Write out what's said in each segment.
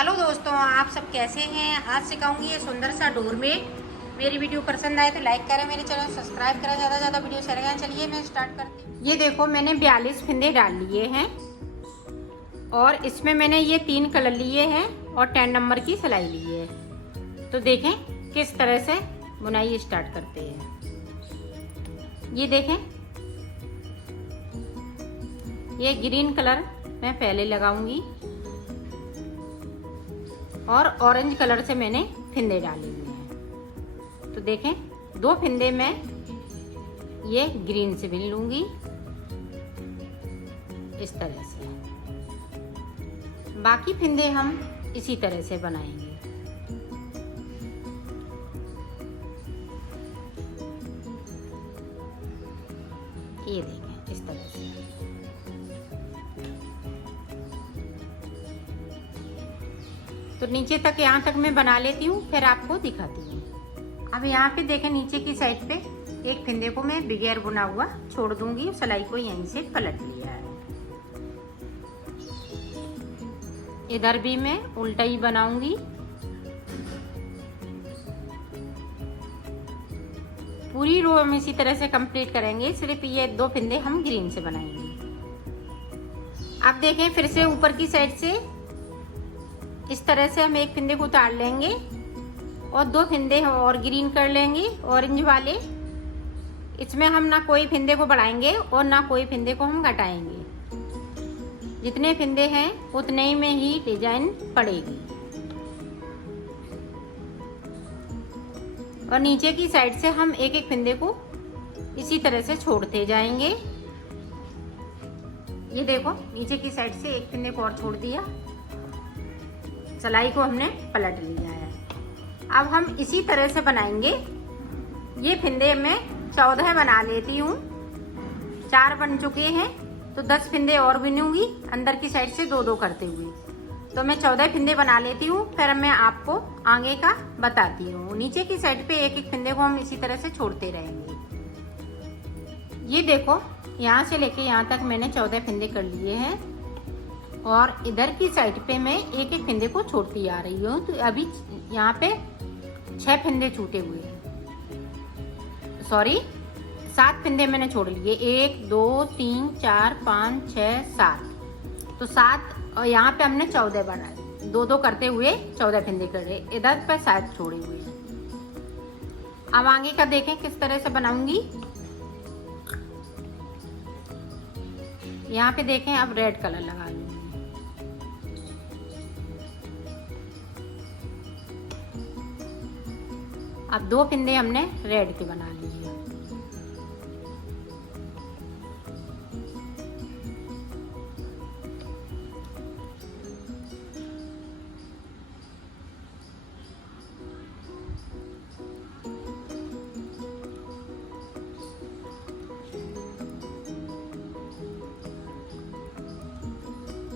Hello दोस्तों, आप सब कैसे हैं। आज सिखाऊंगी ये सुंदर सा डोरमेट। मेरी वीडियो पसंद आए तो लाइक करें, मेरे चैनल सब्सक्राइब करें, ज़्यादा से ज़्यादा वीडियो शेयर करें। चलिए मैं स्टार्ट करती हूँ। ये देखो, मैंने 42 फिंदे डाल लिए हैं और इसमें मैंने ये 3 कलर लिए हैं और 10 नंबर की सिलाई ली है। तो देखें किस तरह से बुनाई स्टार्ट करते हैं। ये देखें, ये ग्रीन कलर मैं पहले लगाऊंगी और ऑरेंज कलर से मैंने फिंदे डाले हुए हैं। तो देखें, 2 फिंदे मैं ये ग्रीन से बिन लूंगी इस तरह से। बाकी फिंदे हम इसी तरह से बनाएंगे। ये देखें इस तरह से। तो नीचे तक, यहाँ तक मैं बना लेती हूँ, फिर आपको दिखाती हूँ। अब यहाँ पे देखें, नीचे की साइड पे एक फिंदे को मैं बगैर बुना हुआ छोड़ दूंगी। सिलाई को यहीं से पलट लिया है। इधर भी मैं उल्टा ही बनाऊंगी। पूरी रो हम इसी तरह से कंप्लीट करेंगे, सिर्फ ये 2 फिंदे हम ग्रीन से बनाएंगे। अब देखें, फिर से ऊपर की साइड से इस तरह से हम एक फिंदे को उतार लेंगे और 2 फिंदे और ग्रीन कर लेंगे, ऑरेंज वाले। इसमें हम ना कोई फिंदे को बढ़ाएंगे और ना कोई फिंदे को हम घटाएंगे। जितने फिंदे हैं उतने ही में ही डिजाइन पड़ेगी। और नीचे की साइड से हम एक एक फिंदे को इसी तरह से छोड़ते जाएंगे। ये देखो, नीचे की साइड से एक फिंदे को और छोड़ दिया, सिलाई को हमने पलट लिया है। अब हम इसी तरह से बनाएंगे। ये फिंदे मैं 14 बना लेती हूँ। 4 बन चुके हैं तो 10 फिंदे और बुनूंगी अंदर की साइड से 2-2 करते हुए। तो मैं 14 फिंदे बना लेती हूँ, फिर मैं आपको आगे का बताती हूँ। नीचे की साइड पे एक एक फिंदे को हम इसी तरह से छोड़ते रहेंगे। ये देखो, यहाँ से लेके यहाँ तक मैंने 14 फिंदे कर लिए हैं और इधर की साइड पे मैं एक एक फिंदे को छोड़ती आ रही हूँ। तो अभी यहाँ पे 6 फिंदे छूटे हुए हैं, सॉरी 7 फिंदे मैंने छोड़ लिए। 1 2 3 4 5 6 7, तो 7 और यहाँ पे हमने 14 बनाए। 2-2 करते हुए 14 फिंदे करे, इधर पे 7 छोड़े हुए हैं। अब आगे का देखें किस तरह से बनाऊंगी। यहाँ पे देखें, अब रेड कलर लगा लूंगी। अब 2 फिंदे हमने रेड के बना लिए।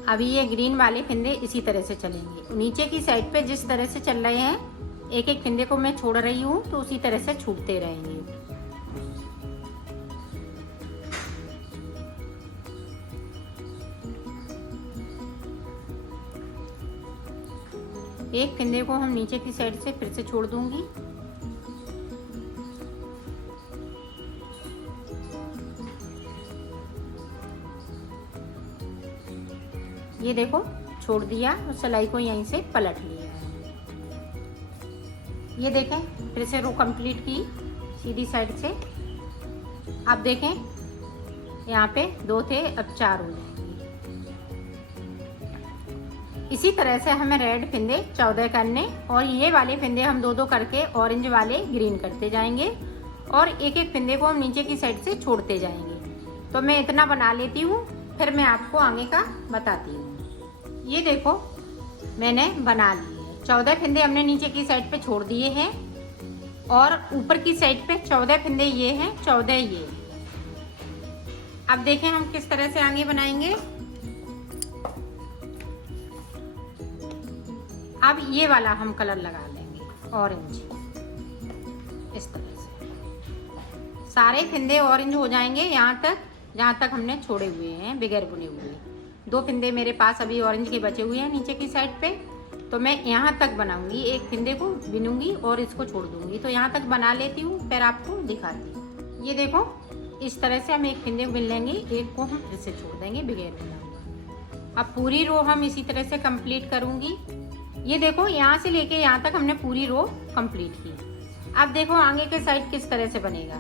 अभी ये ग्रीन वाले फिंदे इसी तरह से चलेंगे। नीचे की साइड पे जिस तरह से चल रहे हैं, एक एक फिंदे को मैं छोड़ रही हूँ, तो उसी तरह से छूटते रहेंगे। एक फिंदे को हम नीचे की साइड से फिर से छोड़ दूंगी। ये देखो, छोड़ दिया और सिलाई को यहीं से पलट लिया है। ये देखें, फिर से रो कंप्लीट की सीधी साइड से। अब देखें, यहाँ पे 2 थे, अब 4 हो जाएंगे। इसी तरह से हमें रेड फिंदे 14 करने और ये वाले फिंदे हम 2-2 करके ऑरेंज वाले ग्रीन करते जाएंगे और एक एक फिंदे को हम नीचे की साइड से छोड़ते जाएंगे। तो मैं इतना बना लेती हूँ, फिर मैं आपको आगे का बताती हूँ। ये देखो, मैंने बना लिए 14 फिंदे हमने नीचे की साइड पे छोड़ दिए हैं और ऊपर की साइड पे 14 फिंदे ये हैं, 14 ये। अब देखें हम किस तरह से आगे बनाएंगे। अब ये वाला हम कलर लगा लेंगे, ऑरेंज, इस तरह से। सारे फिंदे ऑरेंज हो जाएंगे यहाँ तक, जहाँ तक हमने छोड़े हुए हैं बगैर बुने हुए। 2 फिंदे मेरे पास अभी ऑरेंज के बचे हुए हैं नीचे की साइड पे। तो मैं यहाँ तक बनाऊंगी, एक फिंदे को बिनूंगी और इसको छोड़ दूंगी। तो यहाँ तक बना लेती हूँ, फिर आपको दिखाती हूँ। ये देखो इस तरह से हम एक फिंदे को बिन लेंगे, एक को हम फिर से छोड़ देंगे बगैर बिना हुआ। अब पूरी रो हम इसी तरह से कंप्लीट करूंगी। ये देखो यहाँ से लेके यहाँ तक हमने पूरी रो कंप्लीट की। अब देखो आगे के साइड किस तरह से बनेगा।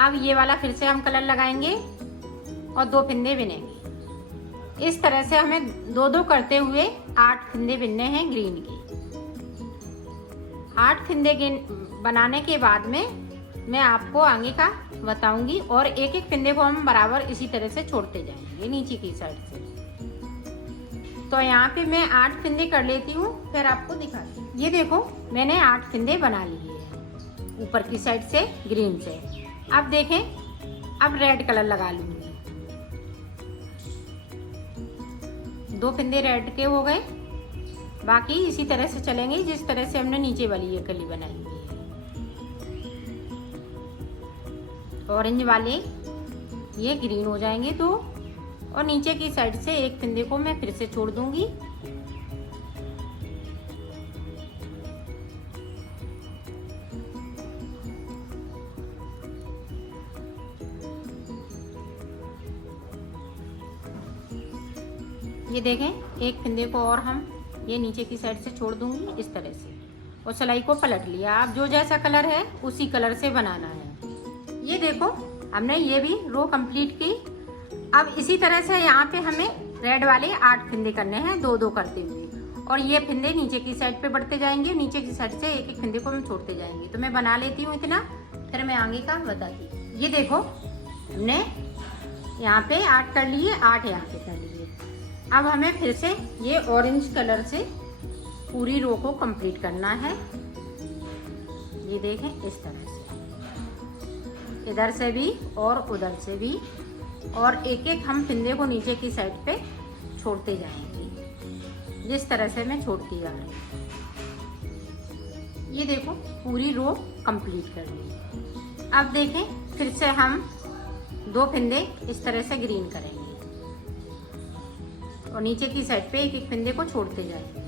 अब ये वाला फिर से हम कलर लगाएंगे और 2 फिंदे बिनेंगे। इस तरह से हमें 2-2 करते हुए 8 फिंदे बिनने हैं ग्रीन के। 8 फिंदे बनाने के बाद में मैं आपको आगे का बताऊंगी और एक एक फिंदे को हम बराबर इसी तरह से छोड़ते जाएंगे नीचे की साइड से। तो यहाँ पे मैं 8 फिंदे कर लेती हूँ, फिर आपको दिखाती हूँ। ये देखो मैंने 8 फिंदे बना लिए हैं ऊपर की साइड से ग्रीन से। अब देखें, अब रेड कलर लगा लूंगी। 2 फिंदे रेड के हो गए, बाकी इसी तरह से चलेंगे जिस तरह से हमने नीचे वाली ये कली बनाई हुई है। ऑरेंज वाले ये ग्रीन हो जाएंगे 2, और नीचे की साइड से एक फिंदे को मैं फिर से छोड़ दूंगी। ये देखें एक फिंदे को और हम ये नीचे की साइड से छोड़ दूंगी इस तरह से, और सिलाई को पलट लिया। आप जो जैसा कलर है उसी कलर से बनाना है। ये देखो हमने ये भी रो कंप्लीट की। अब इसी तरह से यहाँ पे हमें रेड वाले 8 फिंदे करने हैं 2-2 करते हुए, और ये फिंदे नीचे की साइड पे बढ़ते जाएंगे। नीचे की साइड से एक एक फिंदे को हम छोड़ते जाएंगे। तो मैं बना लेती हूँ इतना, फिर मैं आगे का बताती हूँ। ये देखो हमने यहाँ पे 8 कर लिए, 8 यहाँ पे कर लिए। अब हमें फिर से ये ऑरेंज कलर से पूरी रो को कंप्लीट करना है। ये देखें इस तरह से, इधर से भी और उधर से भी, और एक एक हम फिंदे को नीचे की साइड पे छोड़ते जाएंगे जिस तरह से मैं छोड़ती जा रही हूँ। ये देखो पूरी रो कंप्लीट कर ली। अब देखें फिर से हम 2 फिंदे इस तरह से ग्रीन करेंगे और नीचे की साइड पे एक एक फिंदे को छोड़ते जाएंगे।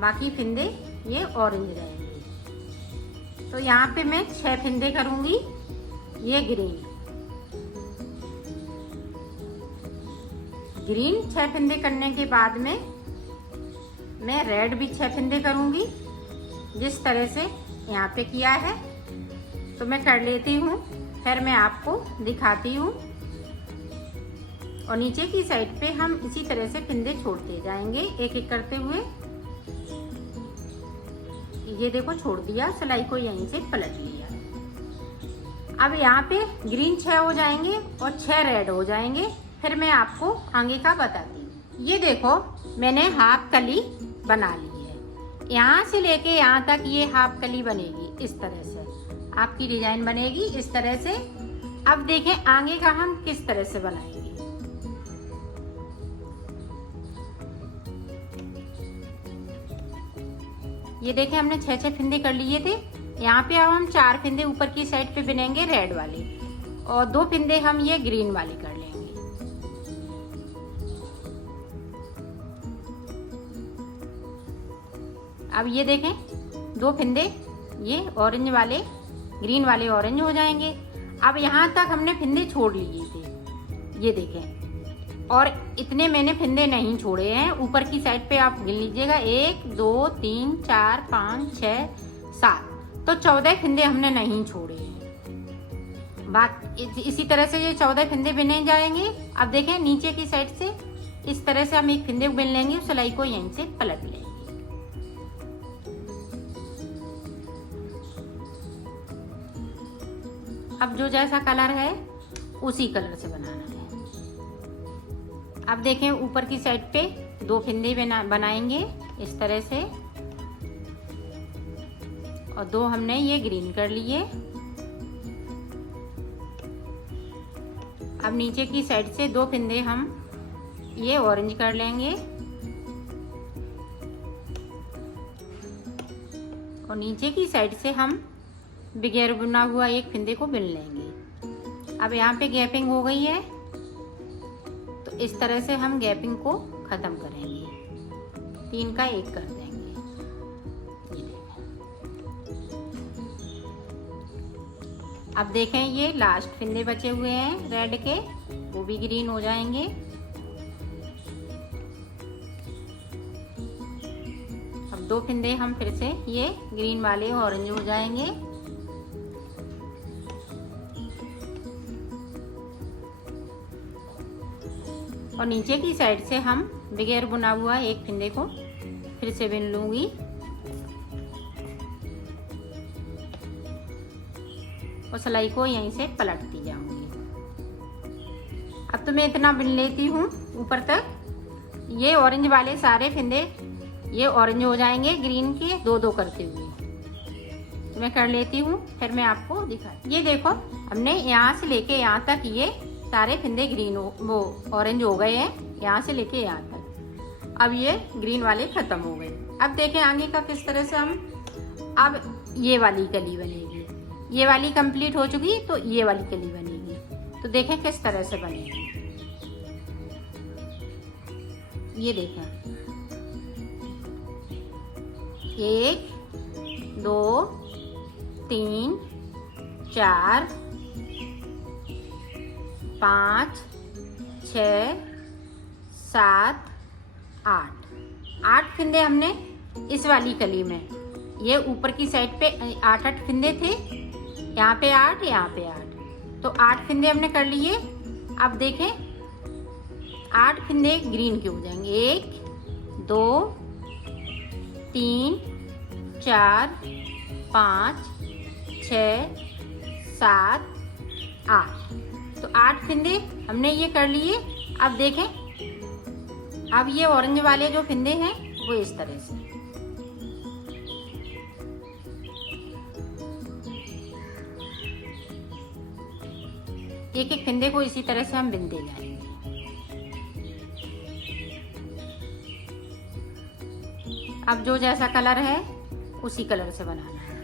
बाकी फिंदे ये ऑरेंज रहेंगे। तो यहाँ पे मैं 6 फिंदे करूंगी ये ग्रीन 6 फिंदे करने के बाद में मैं रेड भी 6 फिंदे करूंगी जिस तरह से यहाँ पे किया है। तो मैं कर लेती हूँ, फिर मैं आपको दिखाती हूँ। और नीचे की साइड पे हम इसी तरह से फिंदे छोड़ते जाएंगे एक एक करते हुए। ये देखो छोड़ दिया, सिलाई को यहीं से पलट लिया। अब यहाँ पे ग्रीन 6 हो जाएंगे और 6 रेड हो जाएंगे। फिर मैं आपको आगे का बताती हूँ। ये देखो मैंने हाफ कली बना ली है। यहाँ से लेके यहाँ तक ये हाफ कली बनेगी। इस तरह से आपकी डिजाइन बनेगी इस तरह से। अब देखें आगे का हम किस तरह से बनाएंगे। ये देखें हमने 6 फिंदे कर लिए थे। यहाँ पे अब हम 4 फिंदे ऊपर की साइड पे बिनेंगे रेड वाले, और 2 फिंदे हम ये ग्रीन वाले कर लेंगे। अब ये देखें 2 फिंदे ये ऑरेंज वाले ग्रीन वाले ऑरेंज हो जाएंगे। अब यहाँ तक हमने फिंदे छोड़ लिए थे, ये देखें, और इतने मैंने फिंदे नहीं छोड़े हैं। ऊपर की साइड पे आप गिन लीजिएगा, 1 2 3 4 5 6 7, तो 14 फिंदे हमने नहीं छोड़े हैं। बात इसी तरह से ये 14 फिंदे बिने जाएंगे। अब देखें नीचे की साइड से इस तरह से हम एक फिंदे बिन लेंगे, सिलाई को यहीं से पलट लेंगे। अब जो जैसा कलर है उसी कलर से बनाना है। अब देखें ऊपर की साइड पे 2 फिंदे बनाएंगे इस तरह से, और 2 हमने ये ग्रीन कर लिए। अब नीचे की साइड से 2 फिंदे हम ये ऑरेंज कर लेंगे, और नीचे की साइड से हम बगैर बुना हुआ एक फिंदे को बिन लेंगे। अब यहाँ पे गैपिंग हो गई है, तो इस तरह से हम गैपिंग को खत्म करेंगे। 3 का 1 कर देंगे। ये देखें। अब देखें ये लास्ट फिंदे बचे हुए हैं रेड के, वो भी ग्रीन हो जाएंगे। अब 2 फिंदे हम फिर से ये ग्रीन वाले ऑरेंज हो जाएंगे। और नीचे की साइड से हम बगैर बुना हुआ एक फिंदे को फिर से बिन लूंगी। और सिलाई को यहीं से पलटती जाऊंगी। अब तो मैं इतना बिन लेती हूँ ऊपर तक। ये ऑरेंज वाले सारे फिंदे ये ऑरेंज हो जाएंगे ग्रीन के 2-2 करते हुए। मैं कर लेती हूँ, फिर मैं आपको दिखाती। ये देखो, हमने यहाँ से लेके यहाँ तक ये सारे फिंदे ग्रीन वो ऑरेंज हो गए हैं, यहाँ से लेके यहाँ तक। अब ये ग्रीन वाले खत्म हो गए। अब देखें आगे का किस तरह से हम, अब ये वाली कली बनेगी। ये वाली कंप्लीट हो चुकी तो ये वाली कली बनेगी। तो देखें किस तरह से बनेगी। ये देखें, 1 2 3 4 5 6 7 8 फिंदे हमने इस वाली कली में, ये ऊपर की साइड पे 8 फिंदे थे, यहाँ पे 8, यहाँ पे 8, तो 8 फिंदे हमने कर लिए। अब देखें 8 फिंदे ग्रीन के हो जाएंगे। 1 2 3 4 5 6 7 8, तो 8 फिंदे हमने ये कर लिए। अब देखें, अब ये ऑरेंज वाले जो फिंदे हैं वो इस तरह से, एक एक फिंदे को इसी तरह से हम बिनते जाएंगे। अब जो जैसा कलर है उसी कलर से बनाना है।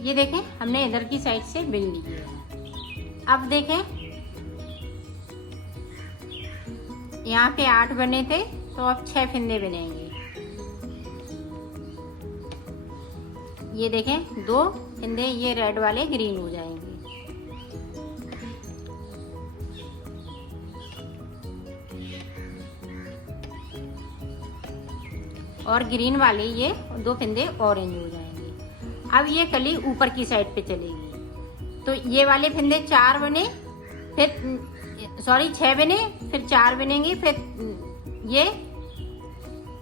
ये देखें, हमने इधर की साइड से बिन ली है। अब देखें, यहाँ पे 8 बने थे तो अब 6 फिंदे बनेंगे। ये देखें 2 फिंदे ये रेड वाले ग्रीन हो जाएंगे। और ग्रीन वाले ये 2 फिंदे ऑरेंज हो जाएंगे। अब ये कली ऊपर की साइड पे चलेगी, तो ये वाले फिंदे 4 बने, फिर 6 बने, फिर 4 बनेंगे, फिर ये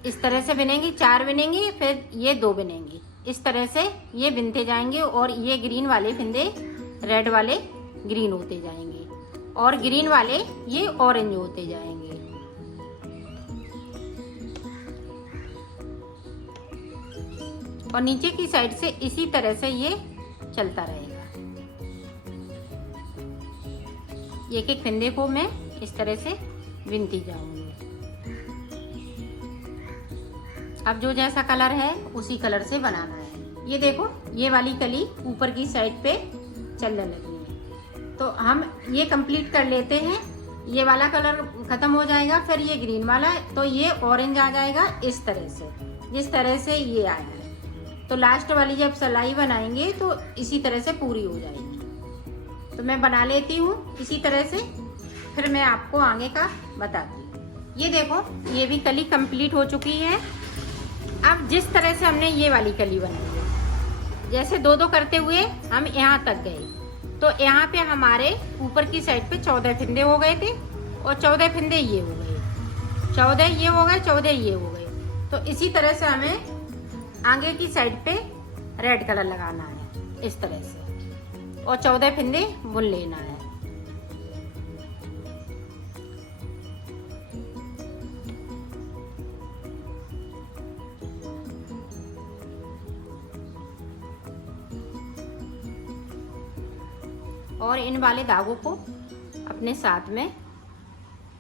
इस तरह से बनेंगी, 4 बनेंगी, फिर ये 2 बनेंगी। इस तरह से ये बिनते जाएंगे और ये ग्रीन वाले फिंदे रेड वाले ग्रीन होते जाएंगे और ग्रीन वाले ये ऑरेंज होते जाएंगे। और नीचे की साइड से इसी तरह से ये चलता रहेगा। एक एक फिंदे को मैं इस तरह से बिनती जाऊंगी। अब जो जैसा कलर है उसी कलर से बनाना है। ये देखो, ये वाली कली ऊपर की साइड पे चलने लगी है, तो हम ये कंप्लीट कर लेते हैं। ये वाला कलर खत्म हो जाएगा, फिर ये ग्रीन वाला, तो ये ऑरेंज आ जाएगा इस तरह से, जिस तरह से ये आया है। तो लास्ट वाली जब सिलाई बनाएंगे तो इसी तरह से पूरी हो जाएगी। तो मैं बना लेती हूँ इसी तरह से, फिर मैं आपको आगे का बताती हूँ। ये देखो, ये भी कली कंप्लीट हो चुकी है। अब जिस तरह से हमने ये वाली कली बनाई है, जैसे 2-2 करते हुए हम यहाँ तक गए, तो यहाँ पे हमारे ऊपर की साइड पे 14 फिंदे हो गए थे और 14 फिंदे ये हो गए, 14 ये हो गए, 14 ये हो गए। तो इसी तरह से हमें आगे की साइड पे रेड कलर लगाना है इस तरह से, और 14 फिंदे बुन लेना है। और इन वाले धागों को अपने साथ में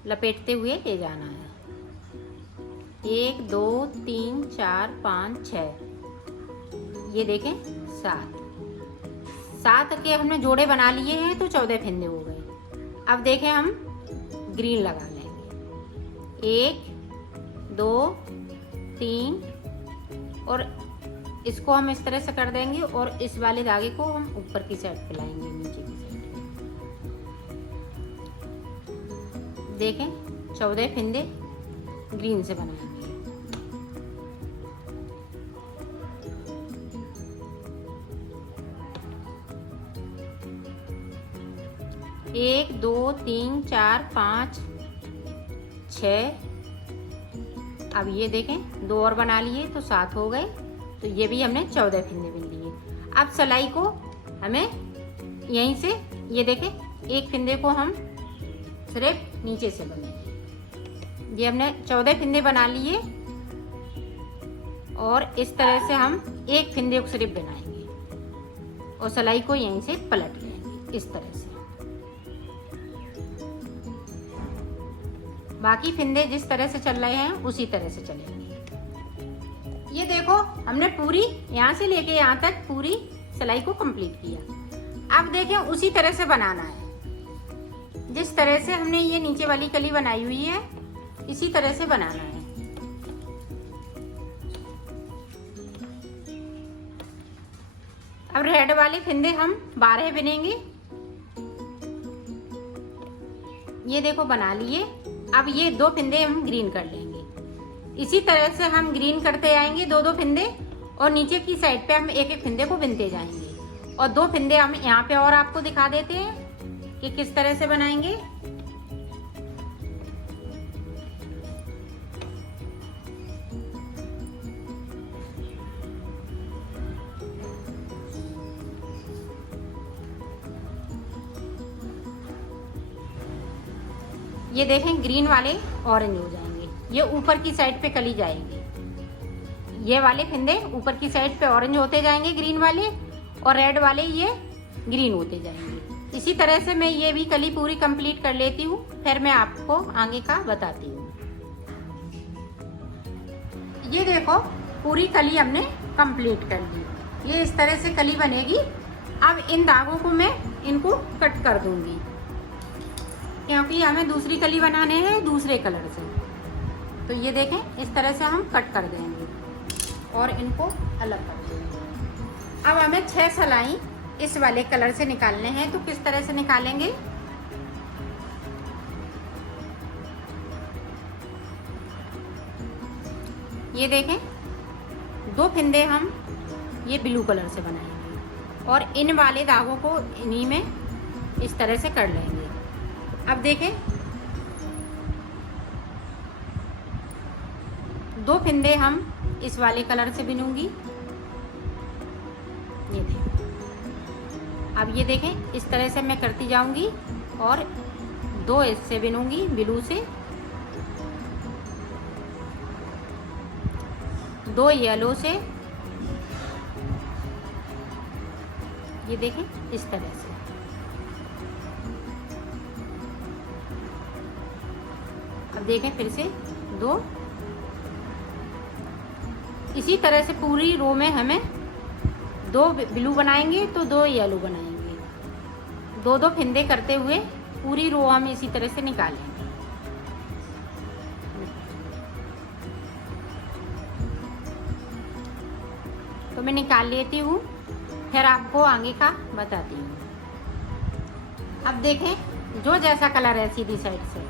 लपेटते हुए ले जाना है। 1 2 3 4 5 6, ये देखें 7 के हमने जोड़े बना लिए हैं, तो 14 फिंदे हो गए। अब देखें हम ग्रीन लगा लेंगे। 1 2 3 और इसको हम इस तरह से कर देंगे और इस वाले धागे को हम ऊपर की साइड पे लाएंगे, नीचे की साइड पे। देखें 14 फंदे ग्रीन से बनाएंगे। एक 2 3 4 5 6। अब ये देखें 2 और बना लिए तो 7 हो गए। तो ये भी हमने 14 फंदे बुन लिए। अब सिलाई को हमें यहीं से ये देखें एक फंदे को हम सिर्फ नीचे से बुनेंगे। ये हमने 14 फंदे बना लिए और इस तरह से हम एक फंदे को सिर्फ बनाएंगे और सिलाई को यहीं से पलट लेंगे इस तरह से। बाकी फंदे जिस तरह से चल रहे हैं उसी तरह से चलेंगे। ये देखो हमने पूरी यहाँ से लेके यहाँ तक पूरी सिलाई को कंप्लीट किया। अब देखें उसी तरह से बनाना है। जिस तरह से हमने ये नीचे वाली कली बनाई हुई है इसी तरह से बनाना है। अब रेड वाले फंदे हम 12 बुनेंगे। ये देखो बना लिए। अब ये 2 फंदे हम ग्रीन कर लेंगे। इसी तरह से हम ग्रीन करते आएंगे 2-2 फंदे और नीचे की साइड पे हम एक-एक फंदे को बुनते जाएंगे। और 2 फंदे हम यहाँ पे और आपको दिखा देते हैं कि किस तरह से बनाएंगे। ये देखें ग्रीन वाले ऑरेंज हो जाएंगे। ये ऊपर की साइड पे कली जाएगी। ये वाले फंदे ऊपर की साइड पे ऑरेंज होते जाएंगे ग्रीन वाले और रेड वाले ये ग्रीन होते जाएंगे। इसी तरह से मैं ये भी कली पूरी कंप्लीट कर लेती हूँ, फिर मैं आपको आगे का बताती हूँ। ये देखो पूरी कली हमने कंप्लीट कर ली। ये इस तरह से कली बनेगी। अब इन धागों को मैं इनको कट कर दूंगी क्योंकि हमें दूसरी कली बनाने हैं दूसरे कलर से। तो ये देखें इस तरह से हम कट कर देंगे और इनको अलग कर देंगे। अब हमें 6 सिलाई इस वाले कलर से निकालने हैं। तो किस तरह से निकालेंगे? ये देखें 2 फंदे हम ये ब्लू कलर से बनाएंगे और इन वाले धागों को इन्हीं में इस तरह से कर लेंगे। अब देखें 2 फंदे हम इस वाले कलर से बुनूंगी। ये देखें। अब ये देखें इस तरह से मैं करती जाऊंगी और 2 इससे बुनूंगी ब्लू से, 2 येलो से। ये देखें इस तरह से। अब देखें फिर से 2। इसी तरह से पूरी रो में हमें 2 ब्लू बनाएंगे तो 2 येलो बनाएंगे। 2-2 फंदे करते हुए पूरी रो हम इसी तरह से निकालेंगे। तो मैं निकाल लेती हूँ, फिर आपको आगे का बताती हूँ। अब देखें जो जैसा कलर है सीधी साइड से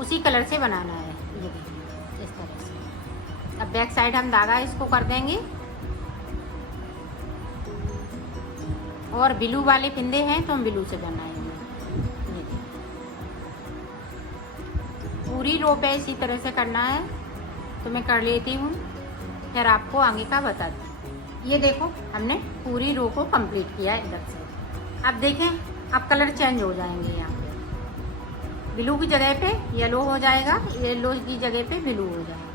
उसी कलर से बनाना है। ये देखिए इस तरह से। अब बैक साइड हम धागा इसको कर देंगे और ब्लू वाले फंदे हैं तो हम ब्लू से बनाएंगे। ये देखिए पूरी रो पे इसी तरह से करना है। तो मैं कर लेती हूँ, फिर आपको आगे का बताती हूँ। ये देखो हमने पूरी रो को कंप्लीट किया है इधर से। अब देखें अब कलर चेंज हो जाएंगे। यहाँ पे ब्लू की जगह पे येलो हो जाएगा, येलो की जगह पे ब्लू हो जाएगा।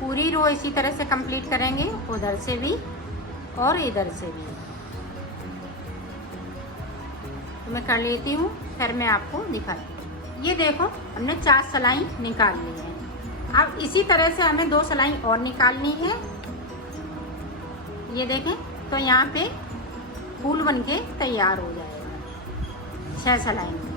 पूरी रो इसी तरह से कंप्लीट करेंगे, उधर से भी और इधर से भी। मैं कर लेती हूँ, फिर मैं आपको दिखाती हूँ। ये देखो हमने 4 सिलाई निकाल ली है। अब इसी तरह से हमें 2 सिलाई और निकालनी है। ये देखें, तो यहाँ पे फूल बनके तैयार हो जाएगा 6 सिलाई में।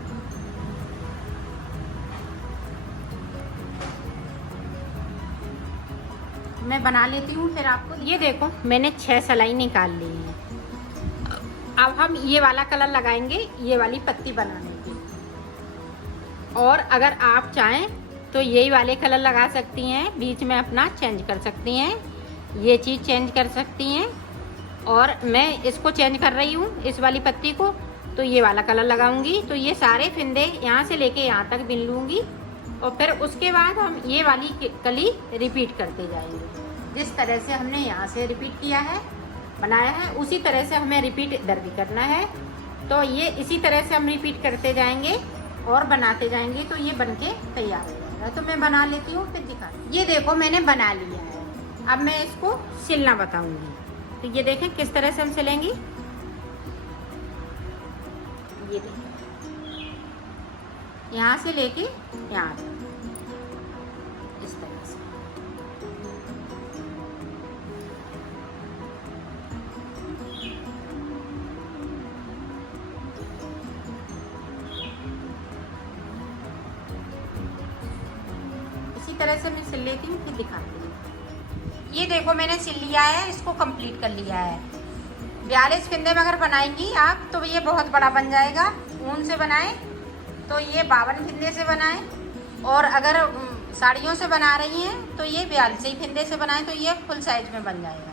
मैं बना लेती हूँ फिर आपको। ये देखो मैंने 6 सिलाई निकाल ली है। अब हम ये वाला कलर लगाएंगे ये वाली पत्ती बनाने की। और अगर आप चाहें तो यही वाले कलर लगा सकती हैं, बीच में अपना चेंज कर सकती हैं, ये चीज़ चेंज कर सकती हैं। और मैं इसको चेंज कर रही हूँ, इस वाली पत्ती को, तो ये वाला कलर लगाऊंगी। तो ये सारे फिंदे यहाँ से लेके यहाँ तक बिन लूँगी और फिर उसके बाद हम ये वाली कली रिपीट करते जाएंगे। जिस तरह से हमने यहाँ से रिपीट किया है, बनाया है, उसी तरह से हमें रिपीट इधर भी करना है। तो ये इसी तरह से हम रिपीट करते जाएंगे और बनाते जाएंगे, तो ये बनके तैयार हो जाएगा। तो मैं बना लेती हूँ फिर दिखा। ये देखो मैंने बना लिया है। अब मैं इसको सिलना बताऊंगी। तो ये देखें किस तरह से हम सिलेंगी। ये देखें यहाँ से लेके यहाँ तक इस तरह से। इसी तरह से मैं सिल लेती हूँ फिर दिखाती हूँ। ये देखो मैंने सिल लिया है, इसको कंप्लीट कर लिया है। 42 फिंदे में अगर बनाएंगी आप तो ये बहुत बड़ा बन जाएगा। ऊन से बनाएं तो ये 52 फिंदे से बनाएं, और अगर साड़ियों से बना रही हैं तो ये 42 फिंदे से बनाएं तो ये फुल साइज में बन जाएगा।